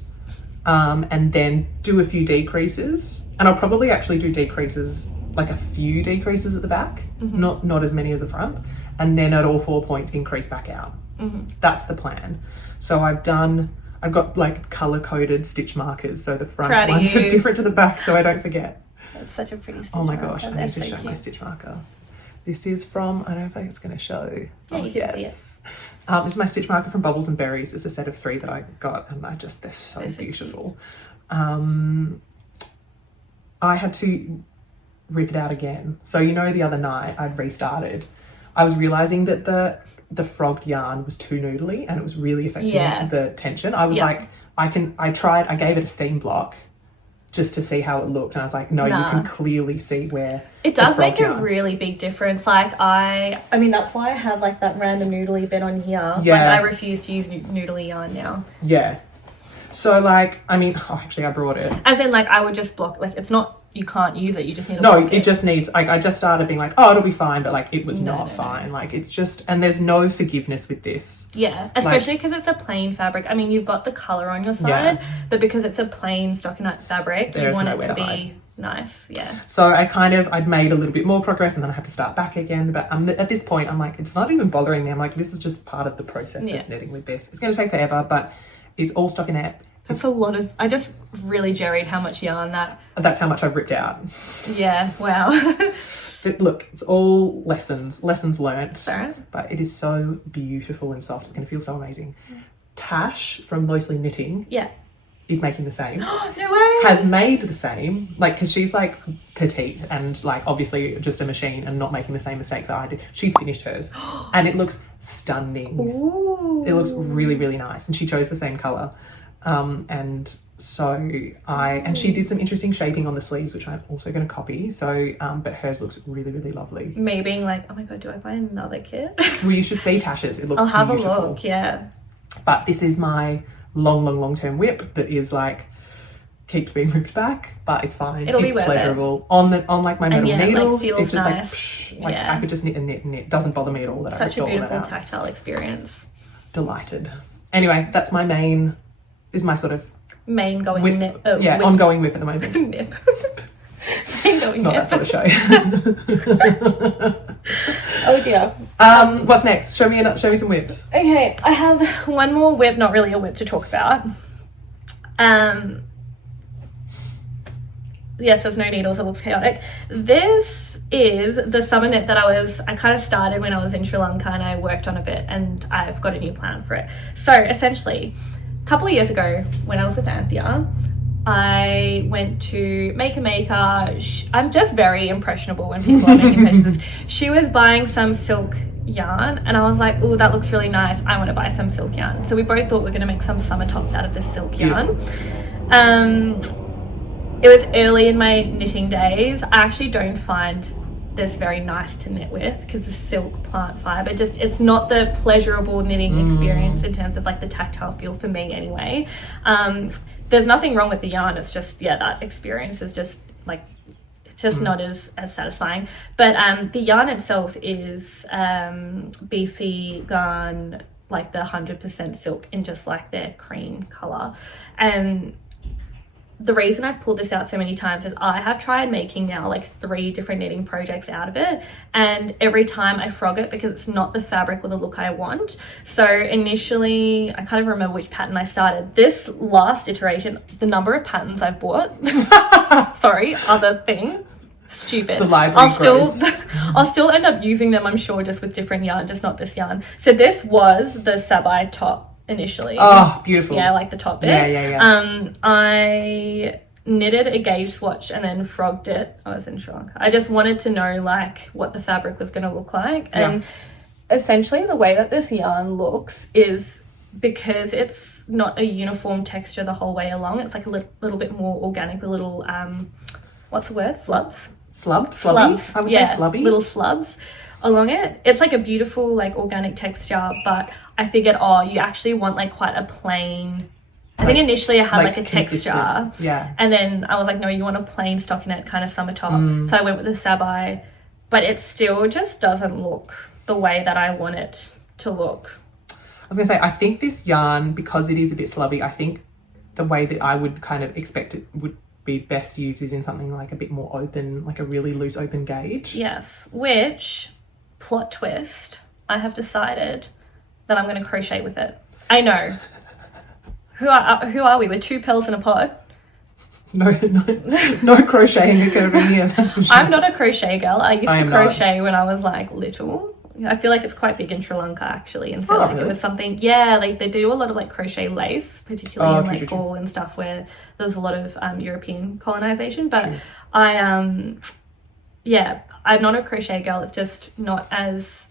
and then do a few decreases. And I'll probably actually do decreases, like a few decreases at the back, not as many as the front, and then at all 4 points increase back out. That's the plan. So I've got like color coded stitch markers, so the front ones are different to the back, so I don't forget. That's such a pretty stitch Oh my marker. gosh, I need to show my stitch marker. This is from, I don't know if it's going to show. Yeah, you can see it. This is my stitch marker from Bubbles and Berries. It's a set of 3 that I got, and they're so beautiful. I had to rip it out again. So the other night I'd restarted. I was realizing that the frogged yarn was too noodly and it was really affecting the tension. I was like, I gave it a steam block just to see how it looked, and I was like, no, you can clearly see where it does make a really big difference. Like I mean that's why I have like that random noodly bit on here. Like I refuse to use noodly yarn now. Yeah. So like, I mean, actually I brought it. As in like I would just block, like it's not you can't use it, you just need to No, it just needs, I just started being like, oh, it'll be fine, but like it was No, not no. fine. Like it's just, and there's no forgiveness with this. Yeah, especially because it's a plain fabric. I mean, you've got the colour on your Yeah. side, but because it's a plain stockinette fabric, There's you want it nowhere to to be hide. nice. Yeah. So I'd made a little bit more progress and then I had to start back again. But at this point, I'm like, it's not even bothering me. I'm like, this is just part of the process Yeah. of knitting with this. It's going to take forever, but it's all stockinette. That's a lot of, I just really jerried how much yarn That's how much I've ripped out. yeah, wow. Look, it's all lessons learnt. All right. But it is so beautiful and soft. It's going to feel so amazing. Tash from Mostly Knitting Yeah. is making the same. No way. Has made the same, like, because she's like petite and like obviously just a machine and not making the same mistakes I did. She's finished hers and it looks stunning. Ooh. It looks really, really nice. And she chose the same color. And so and she did some interesting shaping on the sleeves, which I'm also going to copy. So, but hers looks really, really lovely. Me being like, oh my God, do I buy another kit? Well, you should see Tash's. It looks I'll have beautiful. a look. Yeah. But this is my long-term whip that is like, keeps being ripped back, but it's fine. It'll be It's worth pleasurable. On like my metal yeah, like, needles, feels it's just nice. like Yeah. I could just knit and knit and knit. Doesn't bother me at all that I Such ripped a all that beautiful out. tactile experience. Delighted. Anyway, that's my main. This is my sort of Main going whip. nip. Yeah, ongoing whip at the moment. Nip. Main going It's not nip. that sort of show. Oh dear. What's next? Show me some whips. Okay, I have one more whip, not really a whip to talk about. Yes, there's no needles, it looks chaotic. This is the summer knit that I kind of started when I was in Sri Lanka and I worked on a bit and I've got a new plan for it. So essentially, a couple of years ago when I was with Anthea, I went to Maker. I'm just very impressionable when people are making purchases. She was buying some silk yarn and I was like, oh, that looks really nice. I want to buy some silk yarn. So we both thought we are going to make some summer tops out of this silk yarn. It was early in my knitting days. I actually don't find this very nice to knit with because the silk plant fiber it's not the pleasurable knitting experience in terms of like the tactile feel for me anyway. There's nothing wrong with the yarn, it's just that experience is just like it's just not as satisfying. But the yarn itself is BC Garn, like the 100% silk in just like their cream color. And the reason I've pulled this out so many times is I have tried making now like 3 different knitting projects out of it, and every time I frog it because it's not the fabric or the look I want. So initially, I can't even remember which pattern I started. This last iteration, the number of patterns I've bought, sorry, other thing, stupid. The library grows. I'll still end up using them, I'm sure, just with different yarn, just not this yarn. So this was the Sabai top initially. Oh, beautiful. Yeah, like the top bit. Yeah. I knitted a gauge swatch and then frogged it. I was in Sri Lanka. I just wanted to know like what the fabric was going to look like. And essentially the way that this yarn looks is because it's not a uniform texture the whole way along. It's like a little bit more organic, with little, what's the word? Flubs? Slubby? I would say slubby. Little slubs along it. It's like a beautiful like organic texture, but I figured, you actually want like quite a plain, I think initially I had like a texture, and then I was like, no, you want a plain stockinette kind of summer top. So I went with the Sabai, but it still just doesn't look the way that I want it to look. I was gonna say, I think this yarn, because it is a bit slubby, I think the way that I would kind of expect it would be best used is in something like a bit more open, like a really loose open gauge. Yes, which, plot twist, I have decided that I'm going to crochet with it. I know. Who are we? We're 2 pearls in a pod. No crocheting occurring here, that's for sure. I'm not a crochet girl. I used to crochet when I was like little. I feel like it's quite big in Sri Lanka actually, and so really? It was something. Yeah, like they do a lot of like crochet lace, particularly in like Gaul and stuff where there's a lot of European colonization. But I'm not a crochet girl. It's just not as.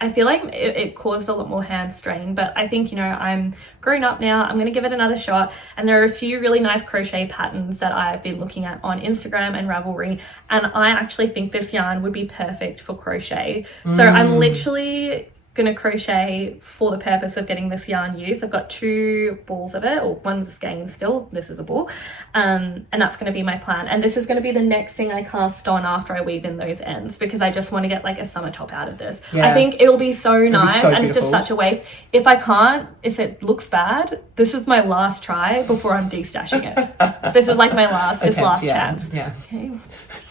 I feel like it caused a lot more hand strain, but I think, I'm grown up now. I'm going to give it another shot. And there are a few really nice crochet patterns that I've been looking at on Instagram and Ravelry. And I actually think this yarn would be perfect for crochet. So I'm literally going to crochet for the purpose of getting this yarn used. I've got 2 balls of it, or one's a skein still, this is a ball, and that's going to be my plan. And this is going to be the next thing I cast on after I weave in those ends, because I just want to get like a summer top out of this. I think it'll be so nice, and it's just such a waste. If it looks bad, this is my last try before I'm de-stashing it. This is like my last chance. Yeah. Okay.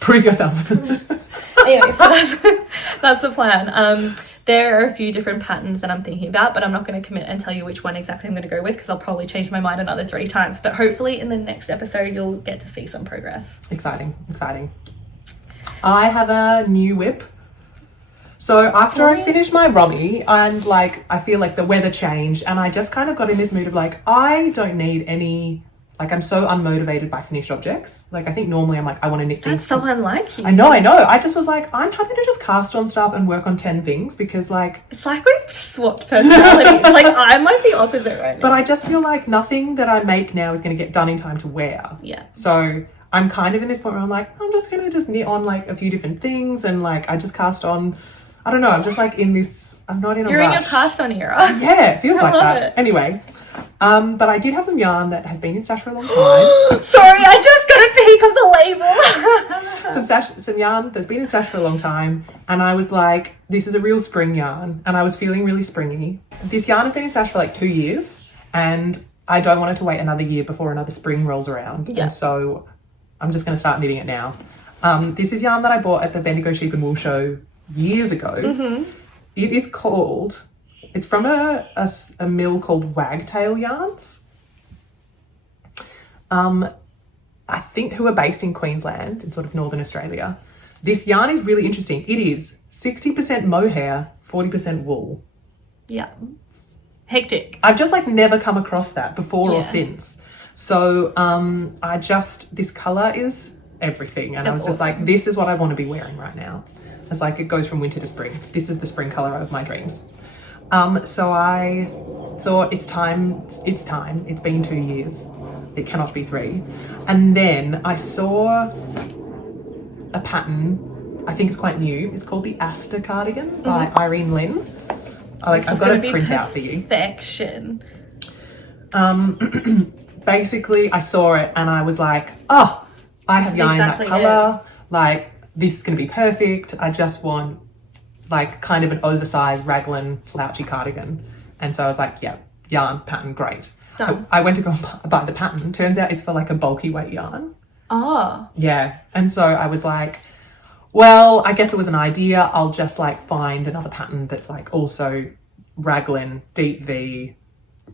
Prove yourself. Anyway, so that's the plan. There are a few different patterns that I'm thinking about, but I'm not going to commit and tell you which one exactly I'm going to go with, because I'll probably change my mind another 3 times. But hopefully in the next episode, you'll get to see some progress. Exciting. I have a new whip. So after I finished my Robbie, and like, I feel like the weather changed, and I just kind of got in this mood of like, I don't need any, like, I'm so unmotivated by finished objects. Like, I think normally I'm like, I want to knit things. That's so unlike you. I know. I just was like, I'm happy to just cast on stuff and work on 10 things, because like... It's like we've swapped personalities. Like, I'm like the opposite right now. But I just feel like nothing that I make now is going to get done in time to wear. Yeah. So I'm kind of in this point where I'm like, I'm just going to just knit on like a few different things, and like, I just cast on... I don't know, I'm just like in this... I'm not in a rush. You're in your cast on era. Yeah, it feels like that. It. Anyway... but I did have some yarn that has been in stash for a long time. Sorry, I just got a peek of the label. Some yarn that's been in stash for a long time, and I was like, this is a real spring yarn, and I was feeling really springy. This yarn has been in stash for like 2 years, and I don't want it to wait another year before another spring rolls around. Yeah. And so I'm just going to start knitting it now. This is yarn that I bought at the Bendigo Sheep and Wool show years ago. Mm-hmm. It is called... It's from a mill called Wagtail Yarns. I think who are based in Queensland, in sort of Northern Australia. This yarn is really interesting. It is 60% mohair, 40% wool. Yeah. Hectic. I've just like never come across that before or since. So this colour is everything. And I was just like, this is what I want to be wearing right now. It's like, it goes from winter to spring. This is the spring colour of my dreams. So I thought it's time. It's been 2 years. It cannot be 3. And then I saw a pattern. I think it's quite new. It's called the Asta cardigan by Irene Lynn. I've got a print out for you. Perfection. Basically, I saw it and I was like, oh, I have yarn in that colour. Like, this is going to be perfect. I just want like kind of an oversized raglan slouchy cardigan. And so I was like, yeah, yarn pattern, great. Done. I went to go and buy the pattern. Turns out it's for like a bulky weight yarn. Oh. Yeah. And so I was like, well, I guess it was an idea. I'll just like find another pattern that's like also raglan, deep V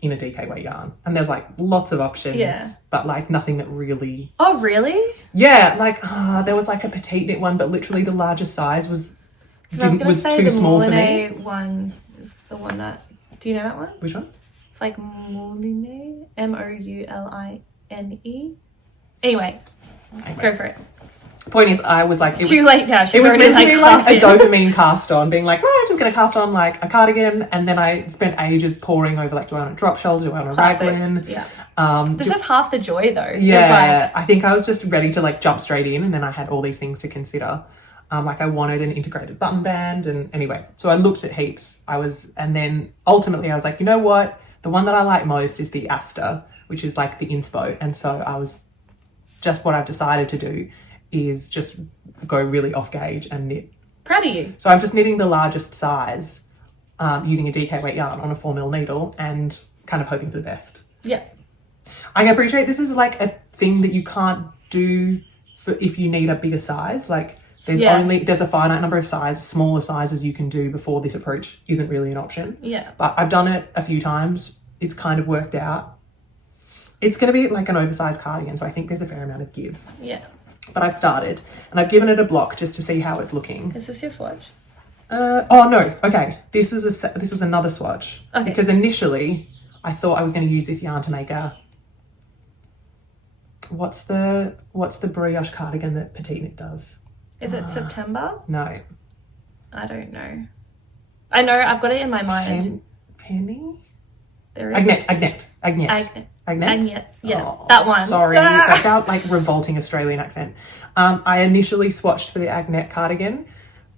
in a DK weight yarn. And there's like lots of options, but like nothing that really... Oh, really? Yeah. Like there was like a petite knit one, but literally the largest size was too small for me. One is the one that... Do you know that one? Which one? It's like Mouline, Mouline. Anyway, go for it. Point is, I was like... It's too late now. It was meant to be like a dopamine cast on, being like, I'm just going to cast on like a cardigan. And then I spent ages poring over like, do I want a drop shoulder? Do I want a raglan? Yeah. This is half the joy though. Yeah. I think I was just ready to like jump straight in, and then I had all these things to consider. Like I wanted an integrated button band, and anyway, so I looked at heaps. And then ultimately I was like, you know what? The one that I like most is the Asta, which is like the inspo. And so I was just, what I've decided to do is just go really off gauge and knit. Proud of you. So I'm just knitting the largest size using a DK weight yarn on a 4mm needle and kind of hoping for the best. Yeah. I appreciate this is like a thing that you can't do for if you need a bigger size. Like there's a finite number of smaller sizes you can do before this approach isn't really an option. Yeah. But I've done it a few times. It's kind of worked out. It's going to be like an oversized cardigan, so I think there's a fair amount of give. Yeah. But I've started, and I've given it a block just to see how it's looking. Is this your swatch? Oh no. Okay. This was another swatch. Okay. Because initially I thought I was going to use this yarn to make a... What's the brioche cardigan that Petite Knit does? Is it September? No. I don't know. I know, I've got it in my mind. Penny? There is Agnet. Yeah, oh, that one. Sorry, that's our like revolting Australian accent. I initially swatched for the Agnet cardigan,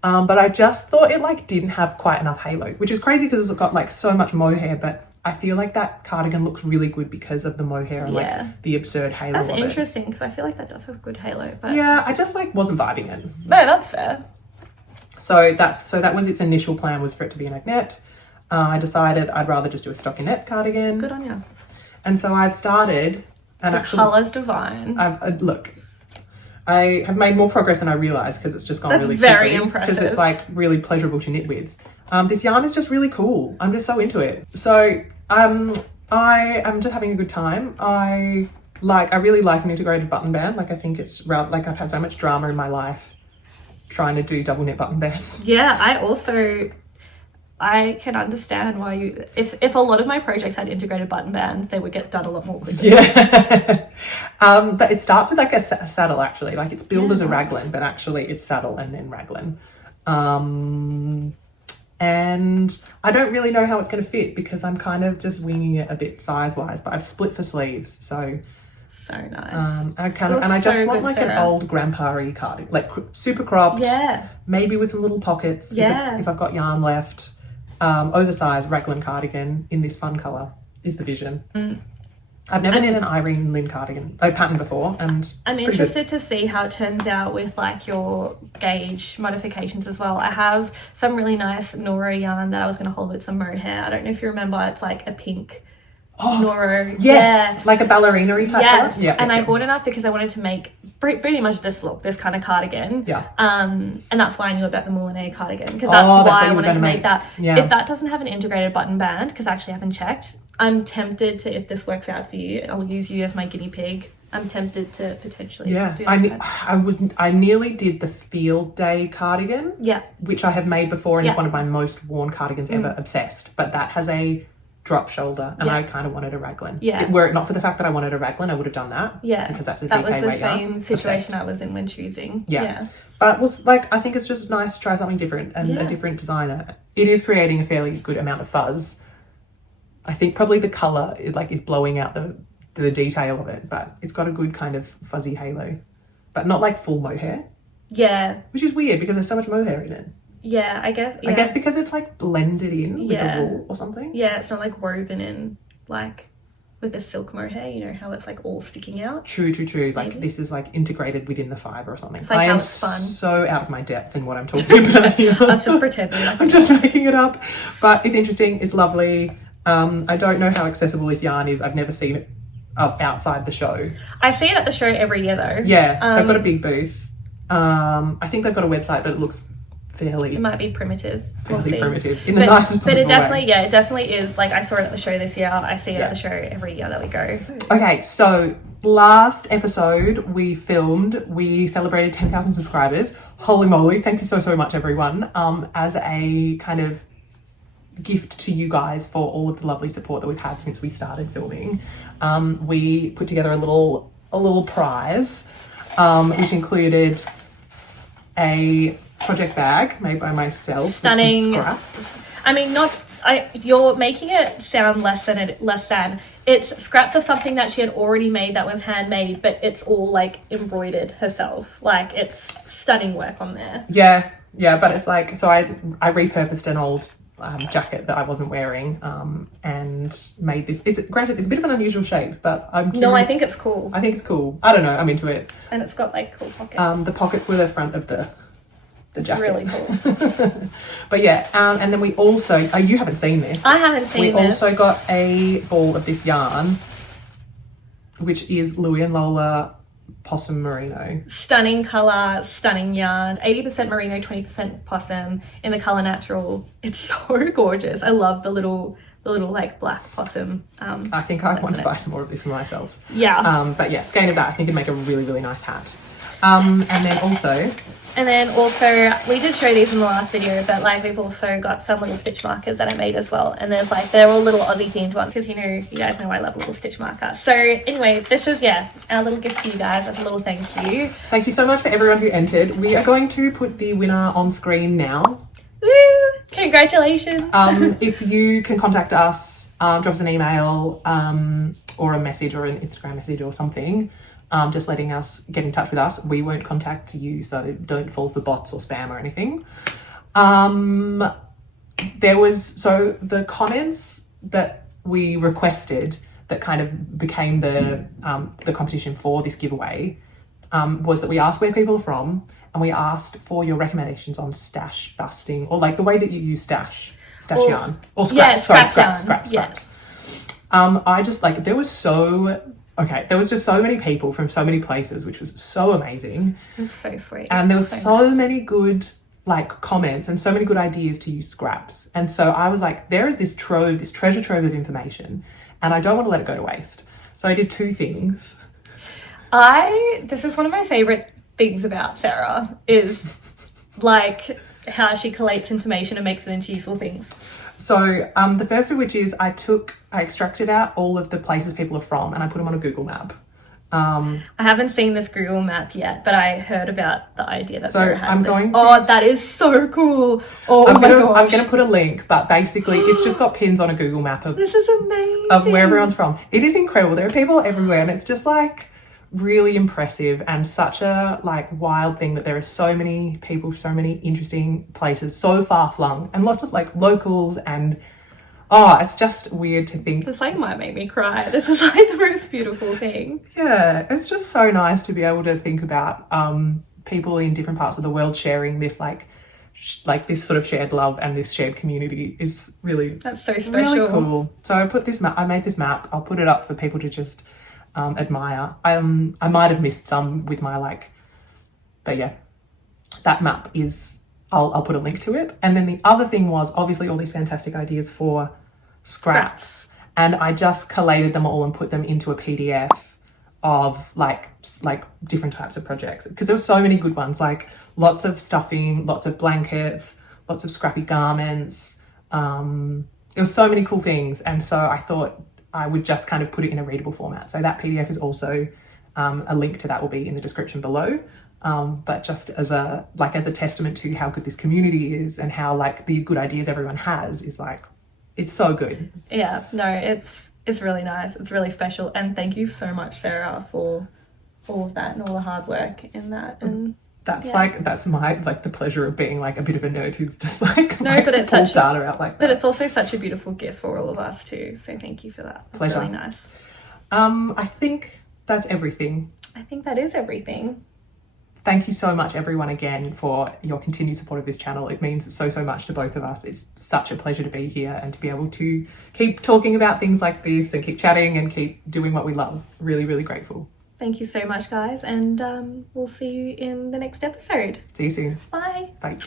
But I just thought it like didn't have quite enough halo, which is crazy because it's got like so much mohair, but I feel like that cardigan looks really good because of the mohair and like the absurd halo That's of it. interesting because I feel like that does have good halo. But Yeah, I just like wasn't vibing it. no, that's fair. So that was its initial plan, was for it to be an net. I decided I'd rather just do a stockinette cardigan. Good on you. And so I've started, and The actually, colour's divine. look, I have made more progress than I realised because it's just gone That's really very quickly, impressive. because it's like really pleasurable to knit with. This yarn is just really cool. I'm just so into it. So I am just having a good time. I really like an integrated button band. Like I think it's like I've had so much drama in my life trying to do double knit button bands. Yeah, I can understand why if a lot of my projects had integrated button bands, they would get done a lot more quickly. Yeah. But it starts with like a saddle actually. Like it's billed as a raglan, but actually it's saddle and then raglan. And I don't really know how it's going to fit because I'm kind of just winging it a bit size-wise, but I've split for sleeves, so nice. I just want like an old grandpa-y cardigan, like super cropped, maybe with some little pockets if I've got yarn left. Oversized raglan cardigan in this fun colour is the vision. I've never knit an Irene Lynn cardigan pattern before, and I'm interested to see how it turns out with like your gauge modifications as well. I have some really nice Noro yarn that I was going to hold with some mohair. I don't know if you remember, it's like a pink Noro. Yes, like a ballerina-y type colour. Yeah, and I bought enough because I wanted to make pretty much this look, this kind of cardigan. Yeah. And that's why I knew about the Moulinet cardigan, because that's why I wanted to make that. Yeah. If that doesn't have an integrated button band, because I actually haven't checked, I'm tempted to, if this works out for you, I'll use you as my guinea pig. I'm tempted to potentially do that. I nearly did the field day cardigan, which I have made before and is one of my most worn cardigans ever, obsessed. But that has a drop shoulder and I kind of wanted a raglan. Were it not for the fact that I wanted a raglan, I would have done that. Because that's a DK that was the weight yarn. same situation I was in when choosing. But was like, I think it's just nice to try something different and a different designer. It is creating a fairly good amount of fuzz. I think probably the colour is blowing out the detail of it, but it's got a good kind of fuzzy halo, but not like full mohair. Which is weird because there's so much mohair in it. I guess because it's like blended in with the wool or something. It's not like woven in like with a silk mohair, you know how it's like all sticking out. True. Like this is like integrated within the fiber or something. Like I am so out of my depth in what I'm talking about here. I was just pretending. I'm just making it up, but it's interesting. It's lovely. I don't know how accessible this yarn is. I've never seen it outside the show. I see it at the show every year though. They've got a big booth. I think they've got a website, but it looks it might be primitive. Primitive in the nicest possible way. But it definitely is. Like I saw it at the show this year. I see it at the show every year that we go. Okay, so last episode we celebrated 10,000 subscribers. Holy moly, thank you so much everyone. As a kind of gift to you guys for all of the lovely support that we've had since we started filming, we put together a little prize, which included a project bag made by myself. Stunning. With some scrap. I mean, you're making it sound less than. It's scraps of something that she had already made that was handmade, but it's all like embroidered herself. Like it's stunning work on there. Yeah, but it's like, so I repurposed an old jacket that I wasn't wearing and made this. It's granted, it's a bit of an unusual shape, but I'm curious. No, I think it's cool. I think it's cool. I don't know, I'm into it. And it's got like cool pockets. The pockets were the front of the jacket. Really cool. But and then we also, you haven't seen this. I haven't seen this. We also got a ball of this yarn, which is Louis and Lola Possum Merino. Stunning colour, stunning yarn. 80% merino, 20% possum in the colour natural. It's so gorgeous. I love the little like black possum. I think I want to buy some more of this for myself. But yeah, skein of that I think it'd make a really, really nice hat. And then also, we did show these in the last video, but like we've also got some little stitch markers that I made as well. And there's like, they're all little Aussie themed ones because you guys know I love little stitch markers. So anyway, this is, our little gift to you guys as a little thank you. Thank you so much for everyone who entered. We are going to put the winner on screen now. Woo! Congratulations. If you can contact us, drop us an email or a message or an Instagram message or something. just letting us get in touch with us. We won't contact you, so don't fall for bots or spam or anything. So the comments that we requested that kind of became the competition for this giveaway was that we asked where people are from, and we asked for your recommendations on stash busting, or like the way that you use stash yarn or scraps. Scraps. I just like, there was just so many people from so many places, which was so amazing. It's so sweet. And there was so nice. many good like comments and so many good ideas to use scraps. And so I was like, there is this treasure trove of information, and I don't want to let it go to waste. So I did two things. This is one of my favorite things about Sarah, is like how she collates information and makes it into useful things. So the first of which is I extracted out all of the places people are from, and I put them on a Google map. I haven't seen this Google map yet, but I heard about the idea that Sarah had. Oh, that is so cool. Oh my gosh. I'm going to put a link, but basically it's just got pins on a Google map of this is amazing, of where everyone's from. It is incredible. There are people everywhere, and it's just like really impressive, and such a like wild thing that there are so many people, so many interesting places, so far flung, and lots of like locals, and it's just weird to think. This like might make me cry. This is like the most beautiful thing. Yeah, it's just so nice to be able to think about people in different parts of the world sharing this like this sort of shared love, and this shared community is really, that's so special. Really cool. So I made this map. I'll put it up for people to just admire. I might have missed some with my but yeah, that map is, I'll put a link to it. And then the other thing was obviously all these fantastic ideas for scraps, and I just collated them all and put them into a PDF of like different types of projects, because there were so many good ones, like lots of stuffing, lots of blankets, lots of scrappy garments. There were so many cool things, and so I thought I would just kind of put it in a readable format. So that PDF is also, a link to that will be in the description below. But just as a testament to how good this community is, and how like the good ideas everyone has is like, it's so good. Yeah, no, it's really nice. It's really special. And thank you so much, Sarah, for all of that and all the hard work in that. And that's my the pleasure of being like a bit of a nerd who's just like but to pull data out like that. But it's also such a beautiful gift for all of us too. So thank you for that. It's pleasure. Really nice. I think that's everything. I think that is everything. Thank you so much, everyone, again, for your continued support of this channel. It means so much to both of us. It's such a pleasure to be here and to be able to keep talking about things like this and keep chatting and keep doing what we love. Really, really grateful. Thank you so much, guys. And we'll see you in the next episode. See you soon. Bye. Bye.